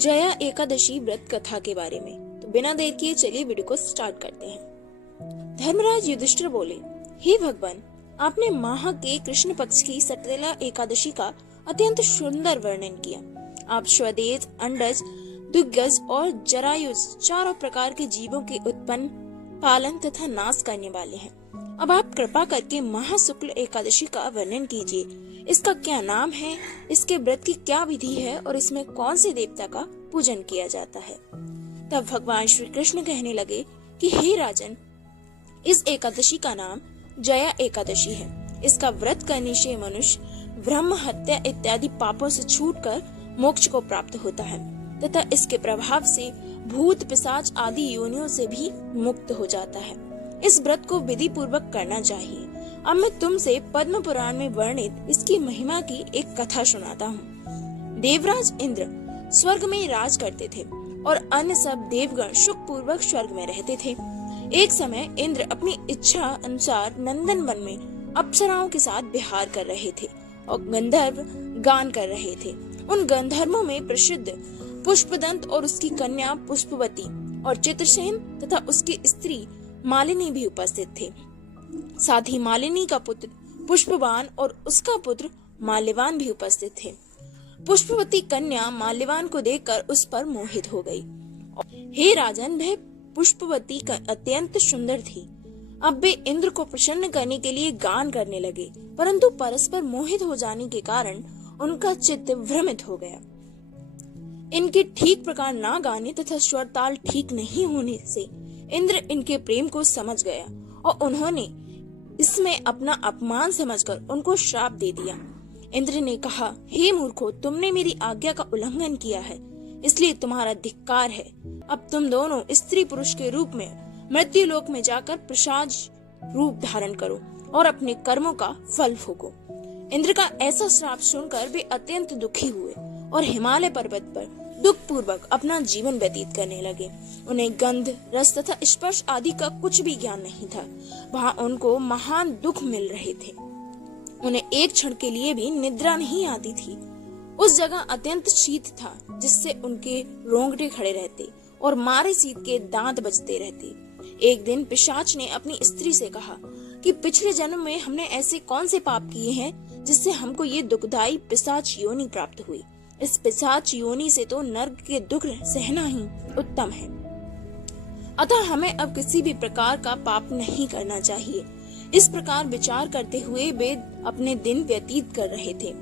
जया एकादशी व्रत कथा के बारे में। तो बिना देर किए चलिए वीडियो को स्टार्ट करते हैं। धर्मराज युधिष्ठिर बोले, हे भगवान, आपने माह के कृष्ण पक्ष की सटला एकादशी का अत्यंत सुंदर वर्णन किया। आप स्वदेश, अंडज, दिग्गज और जरायुज चारों प्रकार के जीवों के उत्पन्न, पालन तथा नाश करने वाले हैं। अब आप कृपा करके महाशुक्ल एकादशी का वर्णन कीजिए। इसका क्या नाम है, इसके व्रत की क्या विधि है और इसमें कौन से देवता का पूजन किया जाता है। तब भगवान श्री कृष्ण कहने लगे कि हे राजन, इस एकादशी का नाम जया एकादशी है। इसका व्रत करने से मनुष्य ब्रह्म हत्या इत्यादि पापों से छूटकर मोक्ष को प्राप्त होता है तथा इसके प्रभाव से भूत, पिशाच आदि योनियों से भी मुक्त हो जाता है। इस व्रत को विधि पूर्वक करना चाहिए। अब मैं तुमसे पद्म पुराण में वर्णित इसकी महिमा की एक कथा सुनाता हूँ। देवराज इंद्र स्वर्ग में राज करते थे और अन्य सब देवगण सुख पूर्वक स्वर्ग में रहते थे। एक समय इंद्र अपनी इच्छा अनुसार नंदन वन में अप्सराओं के साथ विहार कर रहे थे और गंधर्व गान कर रहे थे। उन गंधर्वों में प्रसिद्ध पुष्पदंत और उसकी कन्या पुष्पवती और चित्रसेन तथा उसकी स्त्री मालिनी भी उपस्थित थे। साथ ही मालिनी का पुत्र पुष्पवान और उसका पुत्र माल्यवान भी उपस्थित थे। पुष्पवती कन्या माल्यवान को देखकर उस पर मोहित हो गई। हे राजन, वह पुष्पवती का अत्यंत सुंदर थी। अब वे इंद्र को प्रसन्न करने के लिए गान करने लगे, परंतु परस्पर मोहित हो जाने के कारण उनका चित्त भ्रमित हो गया। इनके ठीक प्रकार ना गाने तथा स्वर ताल ठीक नहीं होने से इंद्र इनके प्रेम को समझ गया और उन्होंने इसमें अपना अपमान समझकर उनको श्राप दे दिया। इंद्र ने कहा, हे मूर्खों, तुमने मेरी आज्ञा का उल्लंघन किया है, इसलिए तुम्हारा धिक्कार है। अब तुम दोनों स्त्री पुरुष के रूप में मृत्यु लोक में जाकर पिशाच रूप धारण करो और अपने कर्मों का फल भोगो। इंद्र का ऐसा श्राप सुनकर वे अत्यंत दुखी हुए और हिमालय पर्वत पर दुख पूर्वक अपना जीवन व्यतीत करने लगे। उन्हें गंध, रस तथा स्पर्श आदि का कुछ भी ज्ञान नहीं था। वहाँ उनको महान दुख मिल रहे थे। उन्हें एक क्षण के लिए भी निद्रा नहीं आती थी। उस जगह अत्यंत शीत था, जिससे उनके रोंगटे खड़े रहते और मारे शीत के दांत बजते रहते। एक दिन पिशाच ने अपनी स्त्री से कहा कि पिछले जन्म में हमने ऐसे कौन से पाप किए हैं जिससे हमको ये दुखदायी पिशाच योनि प्राप्त हुई। इस पिशाच योनि से तो नर्क के दुख सहना ही उत्तम है। अतः हमें अब किसी भी प्रकार का पाप नहीं करना चाहिए। इस प्रकार विचार करते हुए वे अपने दिन व्यतीत कर रहे थे।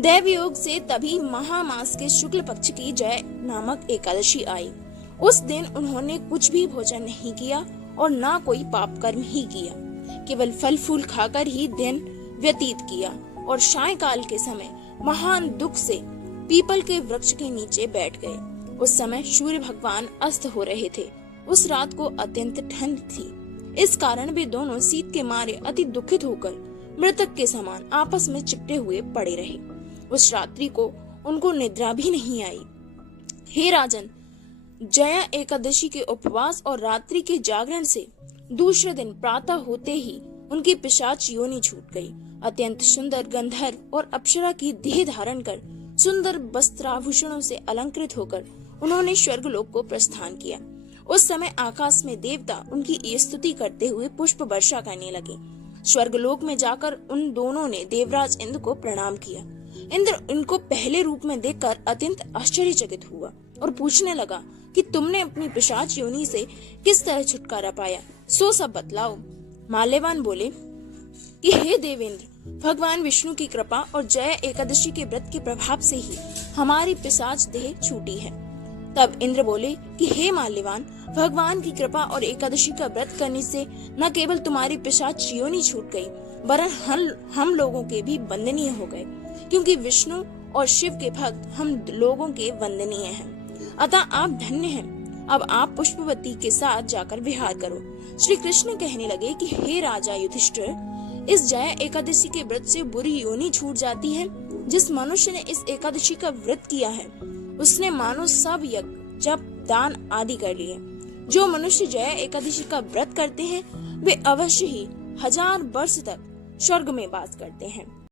दैव योग से तभी महामास के शुक्ल पक्ष की जय नामक एकादशी आई। उस दिन उन्होंने कुछ भी भोजन नहीं किया और ना कोई पाप कर्म ही किया। केवल फल फूल खाकर ही दिन व्यतीत किया और सायंकाल के समय महान दुख से पीपल के वृक्ष के नीचे बैठ गए। उस समय सूर्य भगवान अस्त हो रहे थे। उस रात को अत्यंत ठंड थी। इस कारण वे दोनों शीत के मारे अति दुखित होकर मृतक के समान आपस में चिपटे हुए पड़े रहे। उस रात्रि को उनको निद्रा भी नहीं आई। हे राजन, जया एकादशी के उपवास और रात्रि के जागरण से दूसरे दिन प्रातः होते ही उनकी पिशाच योनि छूट गई। अत्यंत सुंदर गंधर्व और अप्सरा की देह धारण कर सुंदर वस्त्राभूषणों से अलंकृत होकर उन्होंने स्वर्गलोक को प्रस्थान किया। उस समय आकाश में देवता उनकी स्तुति करते हुए पुष्प वर्षा करने लगे। स्वर्गलोक में जाकर उन दोनों ने देवराज इंद्र को प्रणाम किया। इंद्र इनको पहले रूप में देखकर अत्यंत आश्चर्यचकित हुआ और पूछने लगा कि तुमने अपनी पिशाच योनि से किस तरह छुटकारा पाया, सो सब बतलाओ। माल्यवान बोले कि हे देवेंद्र, भगवान विष्णु की कृपा और जया एकादशी के व्रत के प्रभाव से ही हमारी पिशाच देह छूटी है। तब इंद्र बोले कि हे माल्यवान, भगवान की कृपा और एकादशी का व्रत करने से न केवल तुम्हारी पिशाच योनि छूट गई, वरन हम लोगों के भी वंदनीय हो गए, क्योंकि विष्णु और शिव के भक्त हम लोगों के वंदनीय हैं। अतः आप धन्य हैं। अब आप पुष्पवती के साथ जाकर विहार करो। श्री कृष्ण कहने लगे कि हे राजा युधिष्ठिर, इस जया एकादशी के व्रत से बुरी योनि छूट जाती है। जिस मनुष्य ने इस एकादशी का व्रत किया है उसने मानो सब यज्ञ, जप, दान आदि कर लिए। जो मनुष्य जया एकादशी का व्रत करते हैं वे अवश्य ही 1000 वर्ष तक स्वर्ग में वास करते हैं।